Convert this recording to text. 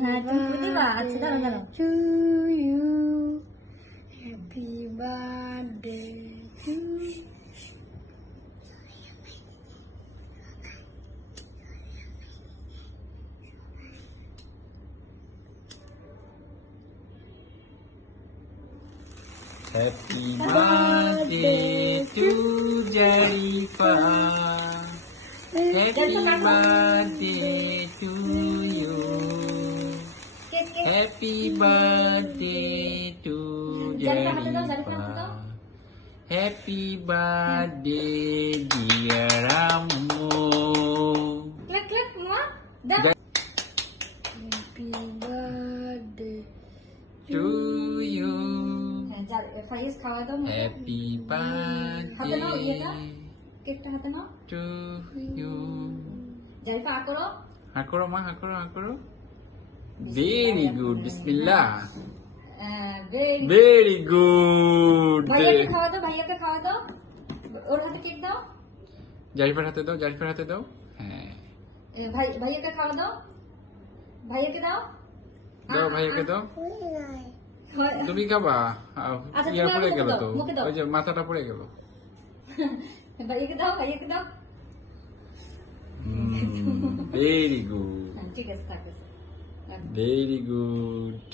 হ্যাঁ তুমি করে দিবা। আচ্ছা দাঁড়াও দাঁড়াও। to you. Happy birthday to you. Happy birthday to Jarifa. Happy birthday to you. Happy birthday to Jarifa. Happy birthday dear Ammo. Click click মা দাও। Happy birthday To you. হ্যাঁ যা ফাইজ খাওয়া দাও। Happy হাতে নাও ইয়েটা, birthday কেকটা হাতে নাও। to you. জারিফা আ করো। Hakoro ma, hakoro. Very good. Bismillah. Very good. ভাইয়াকে খাওয়া দাও, ভাইয়াকে খাওয়া দাও। ওর হাতে কেক দাও। জারিফার হাতে দাও। হ্যাঁ। ভাইয়াকে খাওয়া দাও। ভাইয়াকে দাও। দাও ভাইয়াকে দাও। হয়। তুমি খাবা? আচ্ছা, ইয়া তুমি পড়ে মুখে গেল দাও, তো। মুখে দাও। ওই যে মাথাটা পড়ে গেল। ভাইয়াকে দাও, ভাইয়াকে দাও। Very good. হ্যাঁ ঠিক আছে, থাকতেছে। Very good.